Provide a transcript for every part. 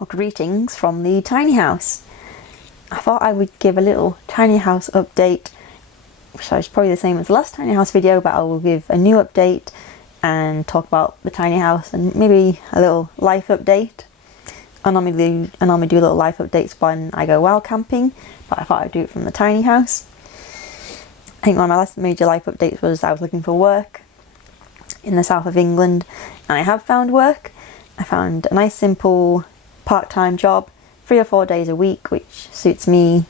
or greetings from the tiny house. I thought I would give a little tiny house update, which is probably the same as the last tiny house video, but I will give a new update and talk about the tiny house and maybe a little life update. I normally do little life updates when I go wild camping, but I thought I'd do it from the tiny house. I think one of my last major life updates was I was looking for work in the south of England, and I have found work. I found a nice simple part-time job, 3 or 4 days a week, which suits me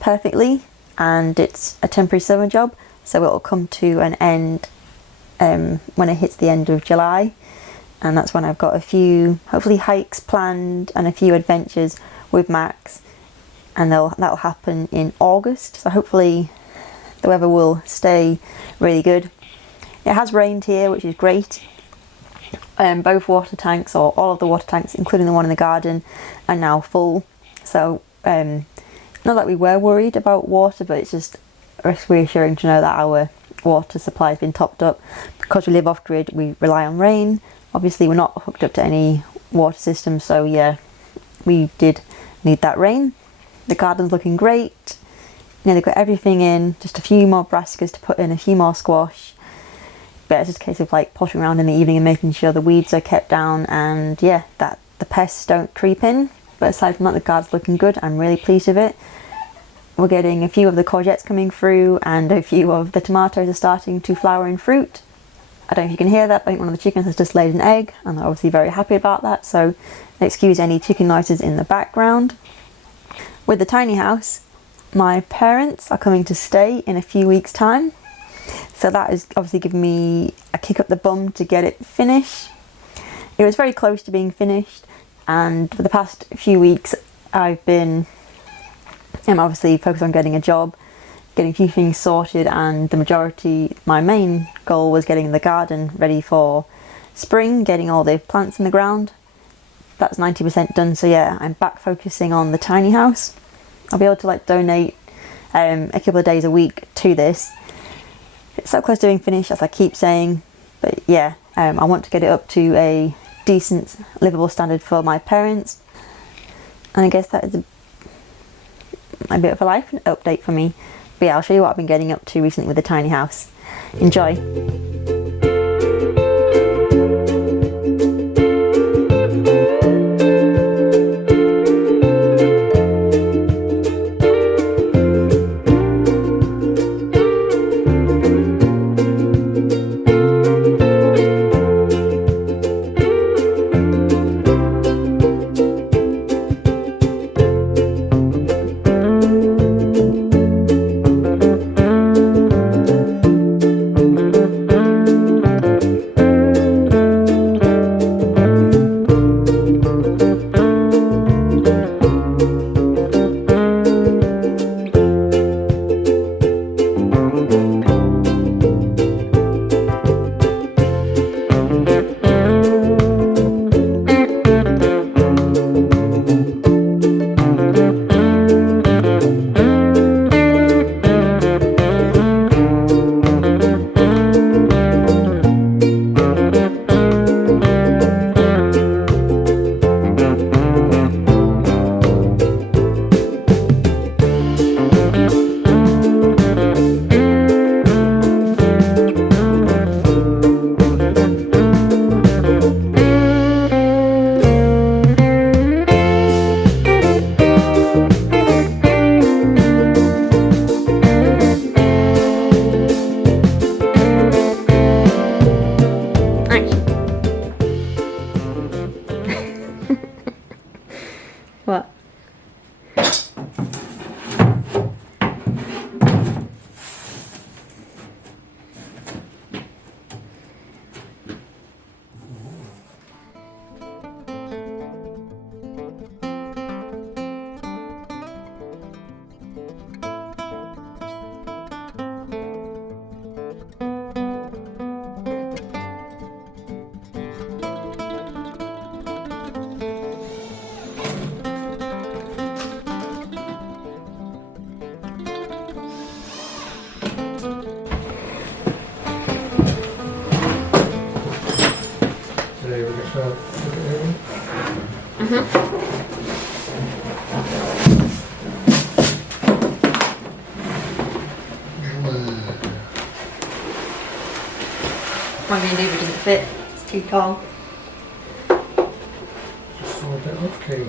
perfectly, and it's a temporary summer job, so it'll come to an end when it hits the end of July, and that's when I've got a few hopefully hikes planned and a few adventures with Max, and that'll happen in August, so hopefully the weather will stay really good. It has rained here, which is great. Both water tanks, or all of the water tanks, including the one in the garden, are now full. So not that we were worried about water, but it's just reassuring to know that our water supply has been topped up. Because we live off grid, we rely on rain. Obviously we're not hooked up to any water system, so yeah, we did need that rain. The garden's looking great. Nearly got everything in, just a few more brassicas to put in, a few more squash. But it's just a case of like pottering around in the evening and making sure the weeds are kept down, and yeah, that the pests don't creep in. But aside from that, the garden's looking good. I'm really pleased with it. We're getting a few of the courgettes coming through, and a few of the tomatoes are starting to flower in fruit. I don't know if you can hear that, but I think one of the chickens has just laid an egg, and they're obviously very happy about that, so excuse any chicken noises in the background. With the tiny house, my parents are coming to stay in a few weeks' time, so that has obviously given me a kick up the bum to get it finished. It was very close to being finished, and for the past few weeks I've been obviously focused on getting a job, getting a few things sorted, and my main goal was getting the garden ready for spring, getting all the plants in the ground. That's 90% done, so yeah, I'm back focusing on the tiny house. I'll be able to like donate a couple of days a week to this. It's so close to being finished, as I keep saying, but yeah, I want to get it up to a decent, livable standard for my parents, and I guess that is a bit of a life update for me. But yeah, I'll show you what I've been getting up to recently with the tiny house. Enjoy! What? Mm-hmm. My me and David doesn't fit. It's too tall. Just saw a bit of cake.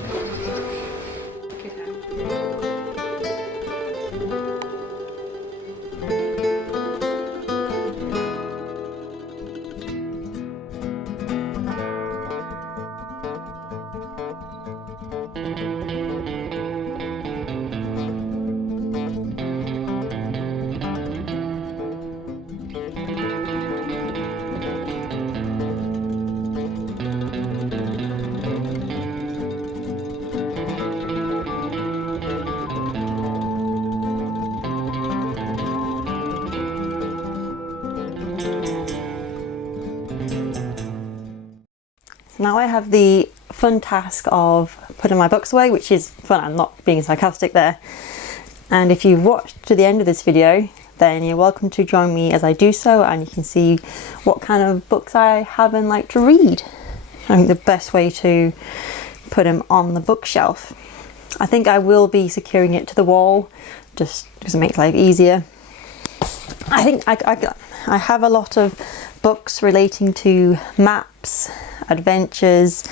Now I have the fun task of putting my books away, which is fun. I'm not being sarcastic there. And if you've watched to the end of this video, then you're welcome to join me as I do so, and you can see what kind of books I have and like to read. I think the best way to put them on the bookshelf. I think I will be securing it to the wall just because it makes life easier. I think I have a lot of books relating to maps, adventures,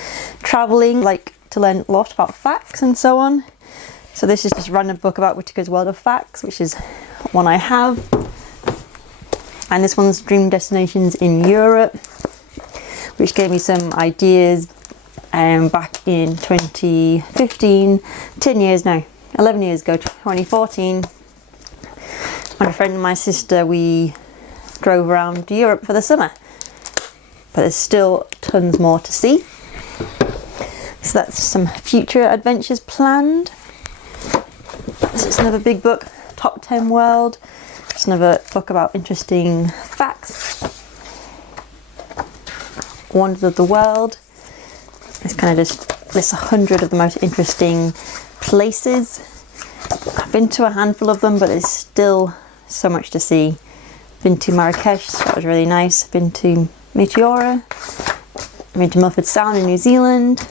travelling, like to learn a lot about facts and so on. So this is just a random book about Whitaker's World of Facts, which is one I have. And this one's Dream Destinations in Europe, which gave me some ideas back in 2015, 10 years now, 11 years ago, 2014. My friend and my sister, we drove around Europe for the summer, but there's still tons more to see. So that's some future adventures planned. This is another big book, Top 10 World. It's another book about interesting facts. Wonders of the World. It's kind of just lists 100 of the most interesting places. I've been to a handful of them, but there's still so much to see. Been to Marrakesh, that was really nice. Been to Meteora. I've been to Milford Sound in New Zealand.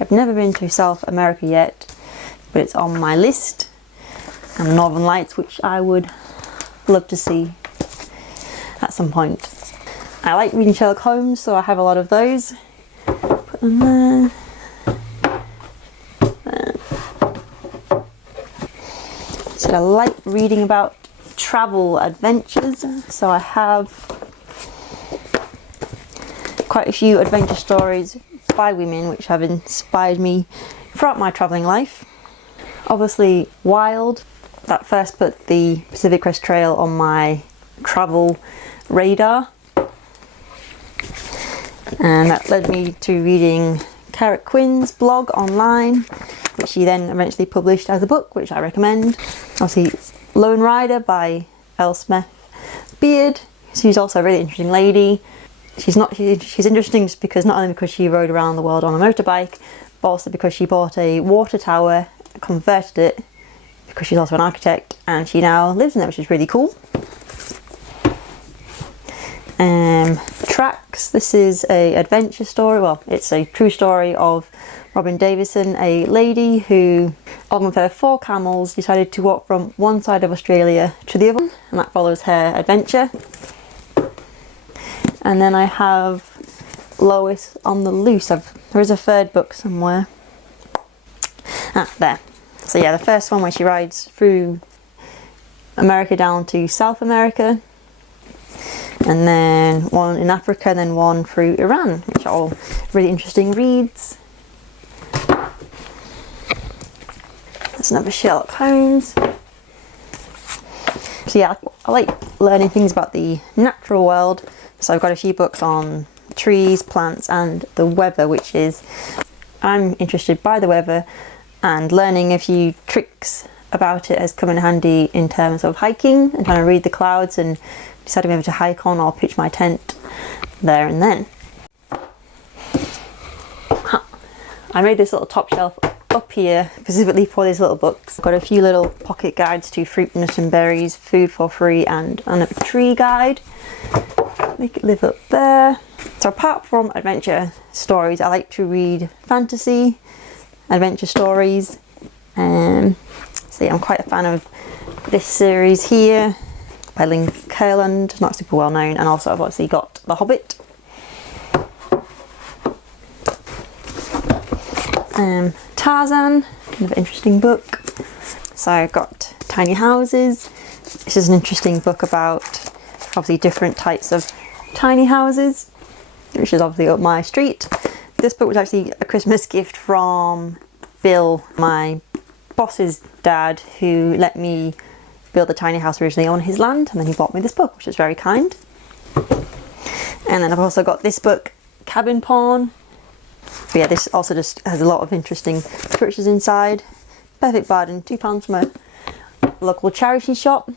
I've never been to South America yet, but it's on my list. And Northern Lights, which I would love to see at some point. I like reading Sherlock Holmes, so I have a lot of those. Put them there. So I like reading about travel adventures, so I have quite a few adventure stories by women which have inspired me throughout my travelling life. Obviously Wild, that first put the Pacific Crest Trail on my travel radar, and that led me to reading Carrot Quinn's blog online, which she then eventually published as a book, which I recommend. Obviously Lone Rider by Elspeth Beard. She's also a really interesting lady. She's interesting just because, not only because she rode around the world on a motorbike, but also because she bought a water tower, converted it, because she's also an architect, and she now lives in it, which is really cool. Tracks. This is a adventure story. Well, it's a true story of Robin Davison, a lady who, along with her 4 camels, decided to walk from one side of Australia to the other, and that follows her adventure. And then I have Lois on the Loose. There is a third book somewhere. There. So yeah, the first one where she rides through America down to South America, and then one in Africa, and then one through Iran, which are all really interesting reads. That's another Sherlock Holmes. So yeah, I like learning things about the natural world, so I've got a few books on trees, plants and the weather, which is, I'm interested by the weather, and learning a few tricks about it has come in handy in terms of hiking and trying to read the clouds and deciding whether to hike on or pitch my tent there and then. I made this little top shelf up here specifically for these little books. I've got a few little pocket guides to fruit, nuts and berries, food for free, and a tree guide. Make it live up there. So apart from adventure stories, I like to read fantasy, adventure stories. So yeah, I'm quite a fan of this series here. by Lynn Kurland, not super well known, and also I've obviously got The Hobbit. Tarzan, kind of interesting book. So I've got Tiny Houses. This is an interesting book about obviously different types of tiny houses, which is obviously up my street. This book was actually a Christmas gift from Bill, my boss's dad, who let me build a tiny house originally on his land, and then he bought me this book, which was very kind. And then I've also got this book, Cabin Pawn. But yeah, this also just has a lot of interesting pictures inside. Perfect bargain, £2 from a local charity shop.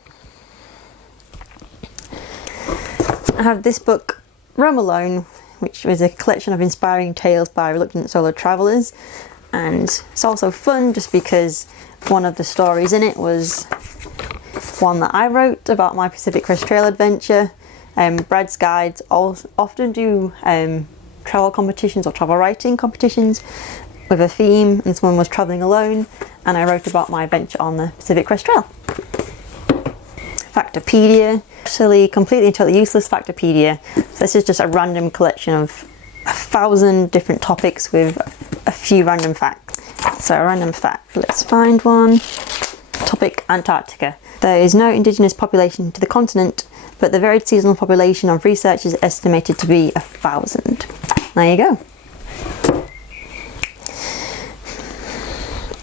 I have this book, Roam Alone, which was a collection of inspiring tales by reluctant solo travellers, and it's also fun just because one of the stories in it was one that I wrote about my Pacific Crest Trail adventure. Brad's guides often do travel competitions or travel writing competitions with a theme, and this one was travelling alone, and I wrote about my adventure on the Pacific Crest Trail. Factopedia, silly, completely and totally useless Factopedia. So this is just a random collection of 1,000 different topics with a few random facts. So a random fact, let's find one. Topic, Antarctica. There is no indigenous population to the continent, but the varied seasonal population of research is estimated to be 1,000. There you go.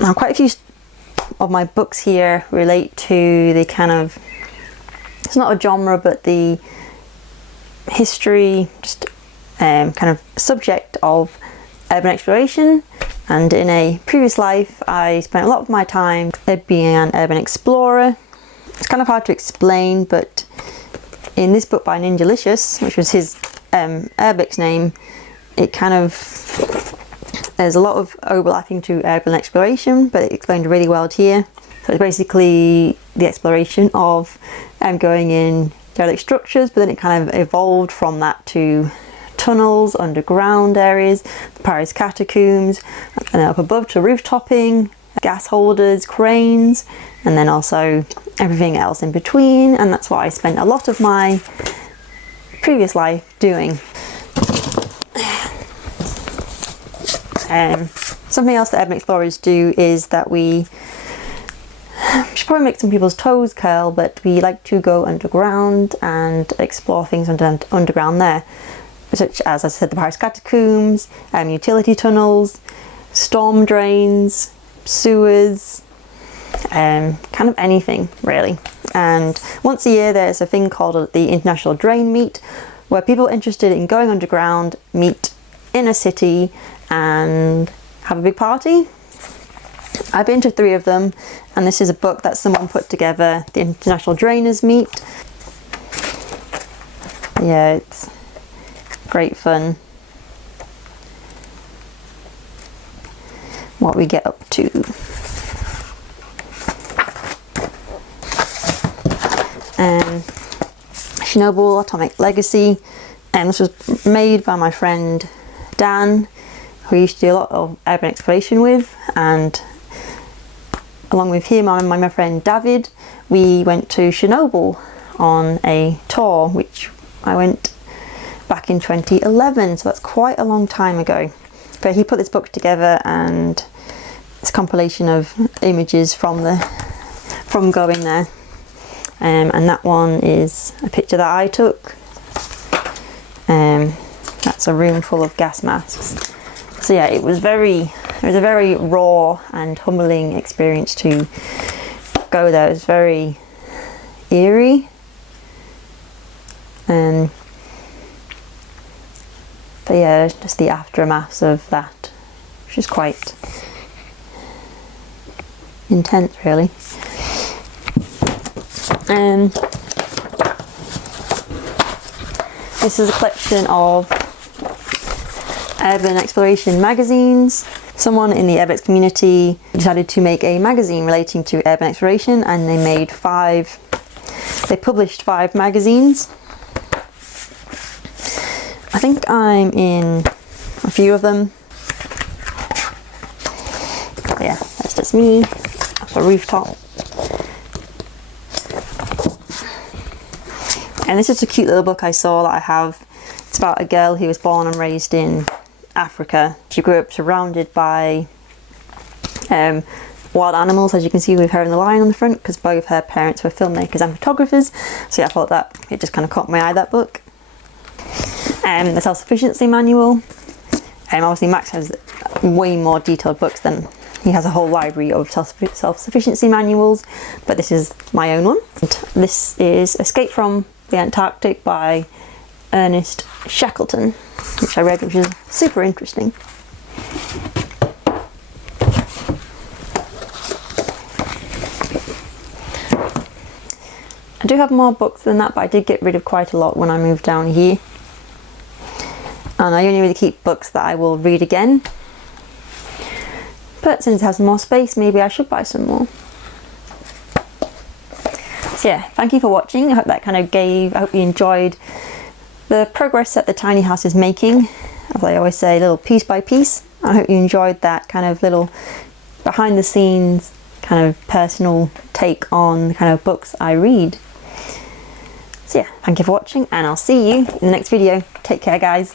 Now quite a few of my books here relate to the kind of, it's not a genre, but the history, just kind of subject of urban exploration. And in a previous life, I spent a lot of my time being an urban explorer. It's kind of hard to explain, but in this book by Ninjalicious, which was his Urbex name, it kind of, there's a lot of overlapping to urban exploration, but it explained really well here. So it's basically the exploration of going in derelict structures, but then it kind of evolved from that to tunnels, underground areas, the Paris catacombs, and up above to roof-topping, gas holders, cranes, and then also everything else in between. And that's what I spent a lot of my previous life doing. Something else that urban explorers do is that we should probably make some people's toes curl, but we like to go underground and explore things underground there, such as I said, the Paris catacombs, utility tunnels, storm drains, sewers, kind of anything really. And once a year there's a thing called the International Drain Meet, where people interested in going underground meet in a city and have a big party. I've been to 3 of them, and this is a book that someone put together, the International Drainers Meet. Yeah, it's great fun what we get up to. Chernobyl Atomic Legacy, and this was made by my friend Dan, who I used to do a lot of urban exploration with, and along with him and my friend David, we went to Chernobyl on a tour, which I went back in 2011, so that's quite a long time ago. But he put this book together, and it's a compilation of images from going there. And that one is a picture that I took. That's a room full of gas masks. So yeah, it was a very raw and humbling experience to go there. It was very eerie. But yeah, just the aftermath of that, which is quite intense really. This is a collection of urban exploration magazines. Someone in the Urbex community decided to make a magazine relating to urban exploration, and they published 5 magazines. I think I'm in a few of them. Yeah, that's just me up a rooftop. And this is a cute little book I saw that I have. It's about a girl who was born and raised in Africa. She grew up surrounded by wild animals, as you can see with her and the lion on the front, because both her parents were filmmakers and photographers. So yeah, I thought that it just kind of caught my eye, that book. The self-sufficiency manual. Obviously Max has way more detailed books than he has a whole library of self-sufficiency manuals, but this is my own one. And this is Escape from the Antarctic by Ernest Shackleton, which I read, which is super interesting. I do have more books than that, but I did get rid of quite a lot when I moved down here. And I only really keep books that I will read again. But since it has more space, maybe I should buy some more. So yeah, thank you for watching. I hope that kind of I hope you enjoyed the progress that the tiny house is making. As I always say, little piece by piece. I hope you enjoyed that kind of little behind the scenes, kind of personal take on the kind of books I read. So yeah, thank you for watching, and I'll see you in the next video. Take care, guys.